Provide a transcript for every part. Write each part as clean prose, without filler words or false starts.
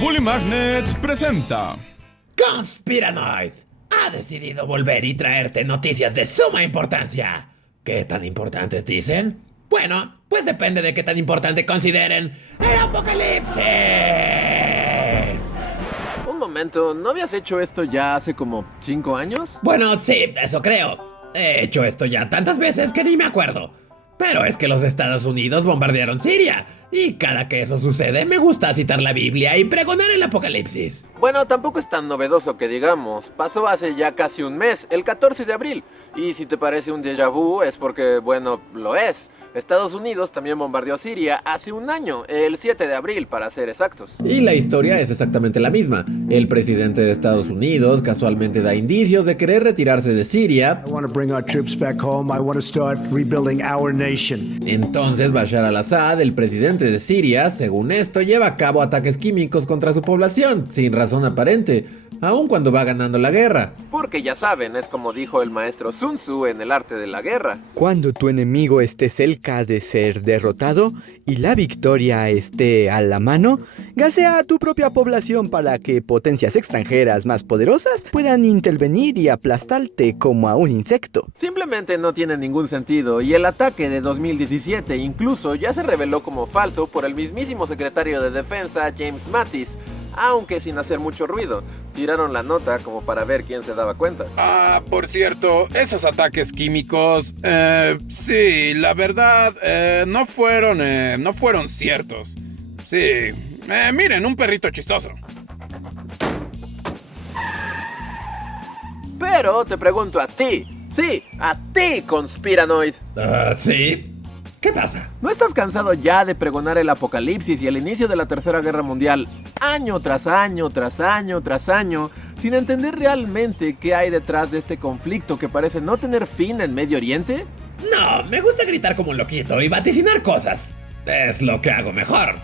Bully Magnets presenta Conspiranoid ha decidido volver y traerte noticias de suma importancia. ¿Qué tan importantes dicen? Bueno, pues depende de qué tan importante consideren el apocalipsis. Un momento, ¿no habías hecho esto ya hace como 5 años? Bueno, sí, eso creo. He hecho esto ya tantas veces que ni me acuerdo. Pero es que los Estados Unidos bombardearon Siria. Y cada que eso sucede me gusta citar la Biblia y pregonar el apocalipsis. Bueno, tampoco es tan novedoso que digamos. Pasó hace ya casi un mes, el 14 de abril. Y si te parece un déjà vu es porque, bueno, lo es. Estados Unidos también bombardeó Siria hace un año, el 7 de abril para ser exactos. Y la historia es exactamente la misma. El presidente de Estados Unidos casualmente da indicios de querer retirarse de Siria. I want to bring our troops back home. I want to start rebuilding our nation. Entonces Bashar al-Assad, el presidente de Siria, según esto, lleva a cabo ataques químicos contra su población, sin razón aparente, aun cuando va ganando la guerra. Porque ya saben, es como dijo el maestro Sun Tzu en El arte de la guerra. Cuando tu enemigo esté cerca de ser derrotado y la victoria esté a la mano, gasea a tu propia población para que potencias extranjeras más poderosas puedan intervenir y aplastarte como a un insecto. Simplemente no tiene ningún sentido y el ataque de 2017 incluso ya se reveló como falso por el mismísimo secretario de Defensa James Mattis, aunque sin hacer mucho ruido. Tiraron la nota como para ver quién se daba cuenta. Por cierto, esos ataques químicos, sí, la verdad, no fueron ciertos. Sí, miren, un perrito chistoso. Pero te pregunto a ti, sí, a ti, Conspiranoid. ¿Sí? ¿Qué pasa? ¿No estás cansado ya de pregonar el apocalipsis y el inicio de la Tercera Guerra Mundial año tras año, tras año, tras año, sin entender realmente qué hay detrás de este conflicto que parece no tener fin en Medio Oriente? No, me gusta gritar como un loquito y vaticinar cosas. Es lo que hago mejor.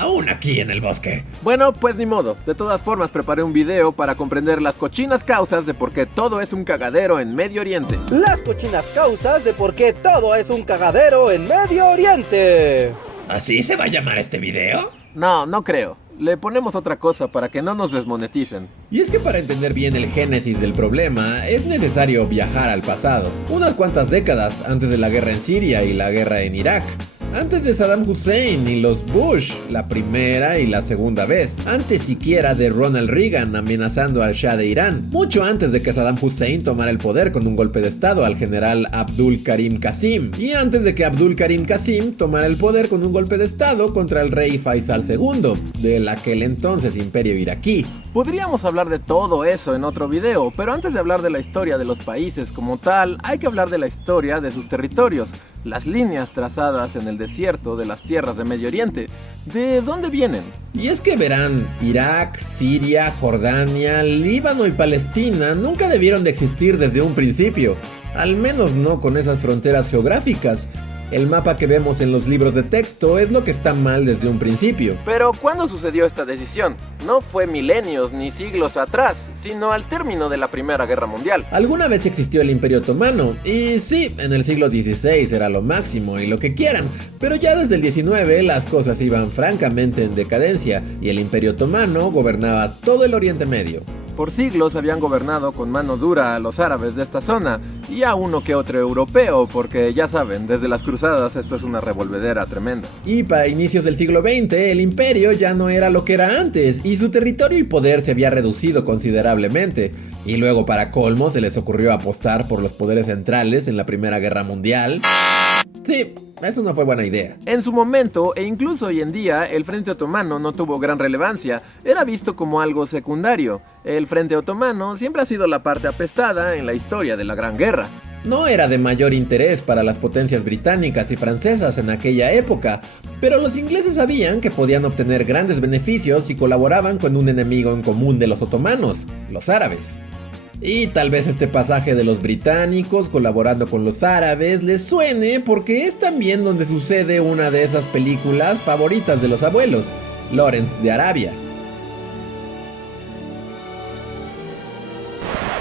Aún aquí en el bosque. Bueno, pues ni modo. De todas formas preparé un video para comprender las cochinas causas de por qué todo es un cagadero en Medio Oriente. Las cochinas causas de por qué todo es un cagadero en Medio Oriente. ¿Así se va a llamar este video? No, no creo. Le ponemos otra cosa para que no nos desmoneticen. Y es que para entender bien el génesis del problema es necesario viajar al pasado, unas cuantas décadas antes de la guerra en Siria y la guerra en Irak. Antes de Saddam Hussein y los Bush, la primera y la segunda vez. Antes siquiera de Ronald Reagan amenazando al Shah de Irán. Mucho antes de que Saddam Hussein tomara el poder con un golpe de estado al general Abdul Karim Qasim. Y antes de que Abdul Karim Qasim tomara el poder con un golpe de estado contra el rey Faisal II, del aquel entonces imperio iraquí. Podríamos hablar de todo eso en otro video, pero antes de hablar de la historia de los países como tal, hay que hablar de la historia de sus territorios, las líneas trazadas en el desierto de las tierras de Medio Oriente. ¿De dónde vienen? Y es que verán, Irak, Siria, Jordania, Líbano y Palestina nunca debieron de existir desde un principio, al menos no con esas fronteras geográficas. El mapa que vemos en los libros de texto es lo que está mal desde un principio. Pero ¿cuándo sucedió esta decisión? No fue milenios ni siglos atrás, sino al término de la Primera Guerra Mundial. Alguna vez existió el Imperio Otomano, y sí, en el siglo XVI era lo máximo y lo que quieran, pero ya desde el XIX las cosas iban francamente en decadencia, y el Imperio Otomano gobernaba todo el Oriente Medio. Por siglos habían gobernado con mano dura a los árabes de esta zona y a uno que otro europeo, porque ya saben, desde las cruzadas esto es una revolvedera tremenda. Y para inicios del siglo XX el imperio ya no era lo que era antes y su territorio y poder se había reducido considerablemente. Y luego para colmo se les ocurrió apostar por los poderes centrales en la Primera Guerra Mundial. Sí, eso no fue buena idea. En su momento, e incluso hoy en día, el Frente Otomano no tuvo gran relevancia, era visto como algo secundario. El Frente Otomano siempre ha sido la parte apestada en la historia de la Gran Guerra. No era de mayor interés para las potencias británicas y francesas en aquella época, pero los ingleses sabían que podían obtener grandes beneficios si colaboraban con un enemigo en común de los otomanos, los árabes. Y tal vez este pasaje de los británicos colaborando con los árabes les suene porque es también donde sucede una de esas películas favoritas de los abuelos, Lawrence de Arabia.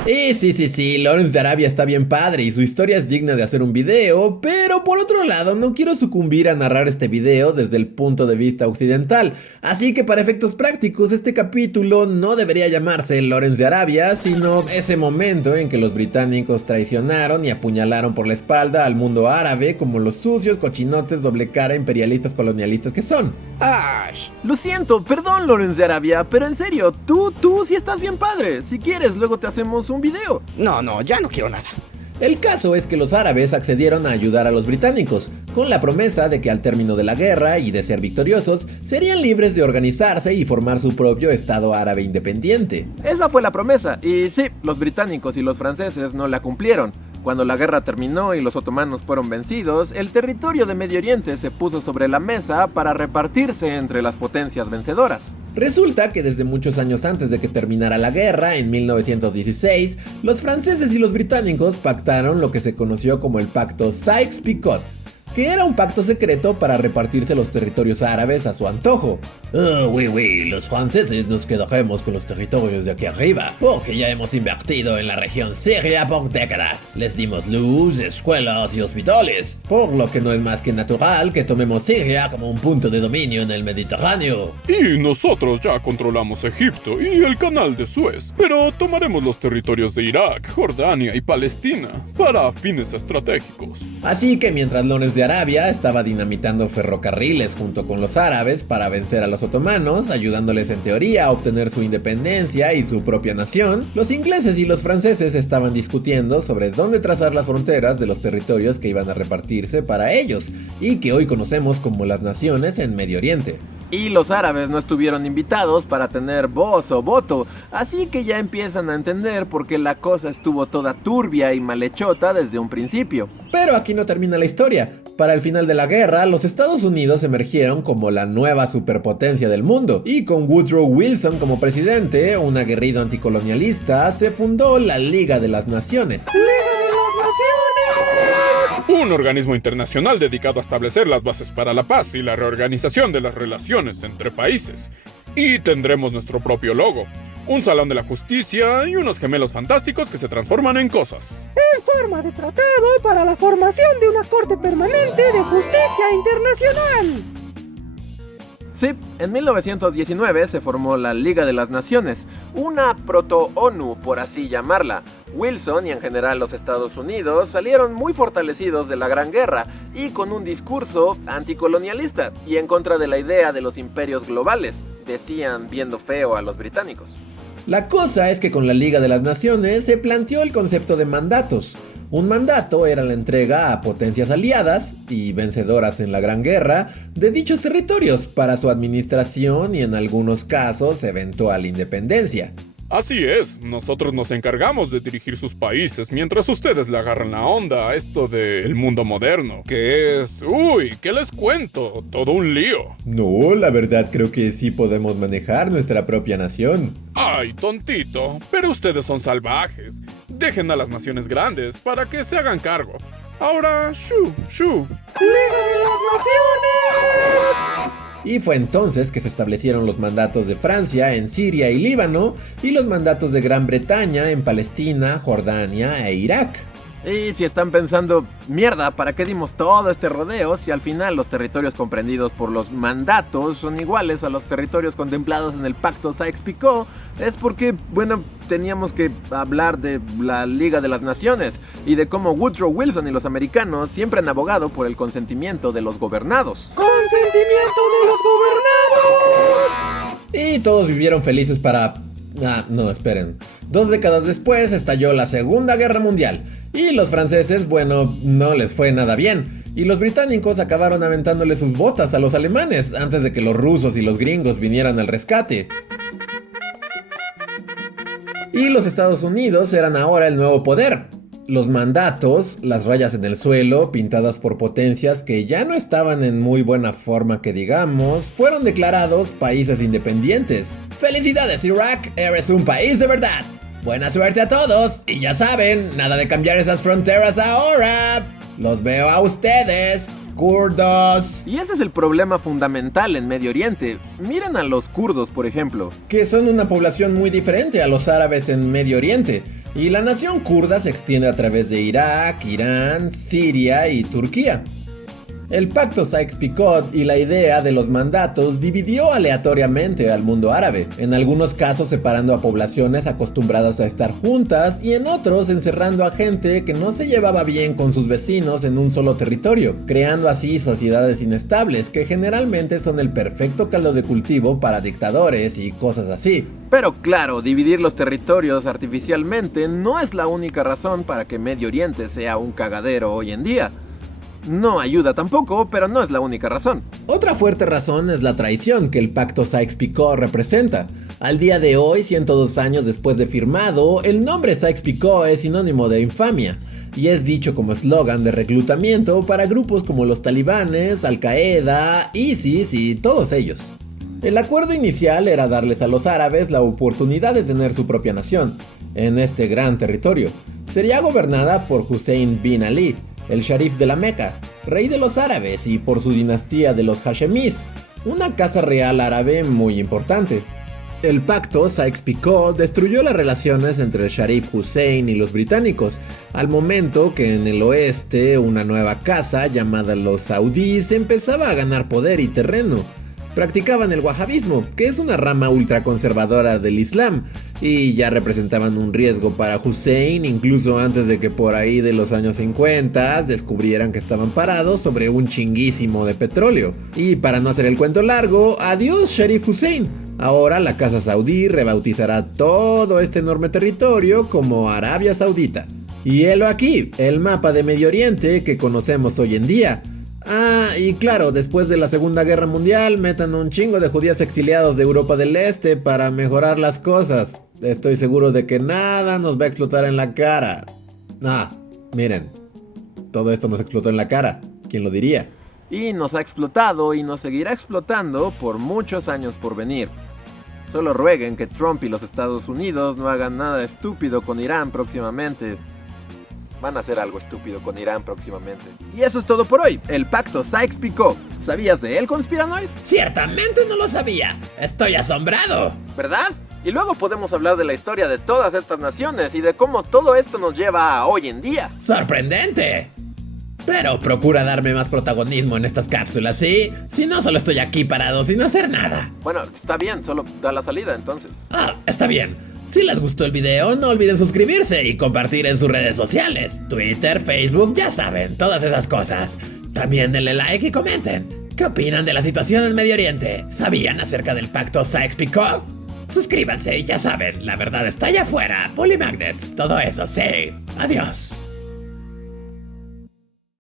Y sí, Lawrence de Arabia está bien padre y su historia es digna de hacer un video, pero por otro lado no quiero sucumbir a narrar este video desde el punto de vista occidental, así que para efectos prácticos este capítulo no debería llamarse Lawrence de Arabia, sino ese momento en que los británicos traicionaron y apuñalaron por la espalda al mundo árabe como los sucios, cochinotes, doble cara, imperialistas, colonialistas que son. Ash. Lo siento, perdón Lawrence de Arabia, pero en serio, tú sí estás bien padre. Si quieres, luego te hacemos un video. No, ya no quiero nada. El caso es que los árabes accedieron a ayudar a los británicos, con la promesa de que al término de la guerra y de ser victoriosos, serían libres de organizarse y formar su propio estado árabe independiente. Esa fue la promesa, y sí, los británicos y los franceses no la cumplieron. Cuando la guerra terminó y los otomanos fueron vencidos, el territorio de Medio Oriente se puso sobre la mesa para repartirse entre las potencias vencedoras. Resulta que desde muchos años antes de que terminara la guerra, en 1916, los franceses y los británicos pactaron lo que se conoció como el Pacto Sykes-Picot, que era un pacto secreto para repartirse los territorios árabes a su antojo. Los franceses nos quedaremos con los territorios de aquí arriba, porque ya hemos invertido en la región siria por décadas. Les dimos luz, escuelas y hospitales, por lo que no es más que natural que tomemos Siria como un punto de dominio en el Mediterráneo. Y nosotros ya controlamos Egipto y el canal de Suez, pero tomaremos los territorios de Irak, Jordania y Palestina para fines estratégicos. Así que mientras Lawrence de Arabia estaba dinamitando ferrocarriles junto con los árabes para vencer a los otomanos, ayudándoles en teoría a obtener su independencia y su propia nación, los ingleses y los franceses estaban discutiendo sobre dónde trazar las fronteras de los territorios que iban a repartirse para ellos, y que hoy conocemos como las naciones en Medio Oriente. Y los árabes no estuvieron invitados para tener voz o voto, así que ya empiezan a entender por qué la cosa estuvo toda turbia y malhechota desde un principio. Pero aquí no termina la historia. Para el final de la guerra, los Estados Unidos emergieron como la nueva superpotencia del mundo, y con Woodrow Wilson como presidente, un aguerrido anticolonialista, se fundó la Liga de las Naciones. Un organismo internacional dedicado a establecer las bases para la paz y la reorganización de las relaciones entre países. Y tendremos nuestro propio logo, un salón de la justicia y unos gemelos fantásticos que se transforman en cosas. En forma de tratado para la formación de una Corte Permanente de Justicia Internacional. Sí, en 1919 se formó la Liga de las Naciones, una proto-ONU por así llamarla. Wilson y en general los Estados Unidos salieron muy fortalecidos de la Gran Guerra y con un discurso anticolonialista y en contra de la idea de los imperios globales, decían viendo feo a los británicos. La cosa es que con la Liga de las Naciones se planteó el concepto de mandatos. Un mandato era la entrega a potencias aliadas y vencedoras en la Gran Guerra de dichos territorios para su administración y en algunos casos eventual independencia. Así es, nosotros nos encargamos de dirigir sus países mientras ustedes le agarran la onda a esto del mundo moderno, que es... ¿qué les cuento? Todo un lío. No, la verdad creo que sí podemos manejar nuestra propia nación. Ay, tontito, pero ustedes son salvajes. Dejen a las naciones grandes para que se hagan cargo. Ahora, ¡Liga de las Naciones! Y fue entonces que se establecieron los mandatos de Francia en Siria y Líbano y los mandatos de Gran Bretaña en Palestina, Jordania e Irak. Y si están pensando, mierda, ¿para qué dimos todo este rodeo si al final los territorios comprendidos por los mandatos son iguales a los territorios contemplados en el Pacto Sykes-Picot? Es porque, teníamos que hablar de la Liga de las Naciones y de cómo Woodrow Wilson y los americanos siempre han abogado por el consentimiento de los gobernados. ¡Consentimiento de los gobernados! Y todos vivieron felices para... no, esperen. 2 décadas después estalló la Segunda Guerra Mundial. Y los franceses, no les fue nada bien. Y los británicos acabaron aventándole sus botas a los alemanes antes de que los rusos y los gringos vinieran al rescate. Y los Estados Unidos eran ahora el nuevo poder. Los mandatos, las rayas en el suelo, pintadas por potencias que ya no estaban en muy buena forma que digamos, fueron declarados países independientes. ¡Felicidades, Irak! ¡Eres un país de verdad! Buena suerte a todos, y ya saben, nada de cambiar esas fronteras ahora. Los veo a ustedes, kurdos. Y ese es el problema fundamental en Medio Oriente. Miren a los kurdos, por ejemplo. Que son una población muy diferente a los árabes en Medio Oriente. Y la nación kurda se extiende a través de Irak, Irán, Siria y Turquía. El pacto Sykes-Picot y la idea de los mandatos dividió aleatoriamente al mundo árabe, en algunos casos separando a poblaciones acostumbradas a estar juntas y en otros encerrando a gente que no se llevaba bien con sus vecinos en un solo territorio, creando así sociedades inestables que generalmente son el perfecto caldo de cultivo para dictadores y cosas así. Pero claro, dividir los territorios artificialmente no es la única razón para que Medio Oriente sea un cagadero hoy en día. No ayuda tampoco, pero no es la única razón. Otra fuerte razón es la traición que el pacto Sykes-Picot representa. Al día de hoy, 102 años después de firmado, el nombre Sykes-Picot es sinónimo de infamia y es dicho como eslogan de reclutamiento para grupos como los talibanes, Al-Qaeda, ISIS y todos ellos. El acuerdo inicial era darles a los árabes la oportunidad de tener su propia nación en este gran territorio. Sería gobernada por Hussein bin Ali, el Sharif de la Meca, rey de los árabes y por su dinastía de los Hashemís, una casa real árabe muy importante. El pacto Sykes-Picot destruyó las relaciones entre el Sharif Hussein y los británicos, al momento que en el oeste una nueva casa llamada los saudíes empezaba a ganar poder y terreno. Practicaban el wahabismo, que es una rama ultraconservadora del Islam, y ya representaban un riesgo para Hussein incluso antes de que por ahí de los años 50 descubrieran que estaban parados sobre un chinguísimo de petróleo. Y para no hacer el cuento largo, adiós Sharif Hussein. Ahora la casa saudí rebautizará todo este enorme territorio como Arabia Saudita. Y helo aquí, el mapa de Medio Oriente que conocemos hoy en día. Ah, y claro, después de la Segunda Guerra Mundial, metan un chingo de judíos exiliados de Europa del Este para mejorar las cosas. Estoy seguro de que nada nos va a explotar en la cara. Ah, miren, todo esto nos explotó en la cara. ¿Quién lo diría? Y nos ha explotado y nos seguirá explotando por muchos años por venir. Solo rueguen que Trump y los Estados Unidos no hagan nada estúpido con Irán próximamente. Van a hacer algo estúpido con Irán próximamente. Y eso es todo por hoy, el pacto Sykes-Picot. ¿Sabías de él, conspiranoids? Ciertamente no lo sabía. Estoy asombrado. ¿Verdad? Y luego podemos hablar de la historia de todas estas naciones y de cómo todo esto nos lleva a hoy en día. ¡Sorprendente! Pero procura darme más protagonismo en estas cápsulas, ¿sí? Si no, solo estoy aquí parado sin hacer nada. Bueno, está bien, solo da la salida entonces. Ah, está bien. Si les gustó el video, no olviden suscribirse y compartir en sus redes sociales. Twitter, Facebook, ya saben, todas esas cosas. También denle like y comenten. ¿Qué opinan de la situación en Medio Oriente? ¿Sabían acerca del pacto Sykes-Picot? Suscríbanse y ya saben, la verdad está allá afuera. Bully Magnets, todo eso, sí. Adiós.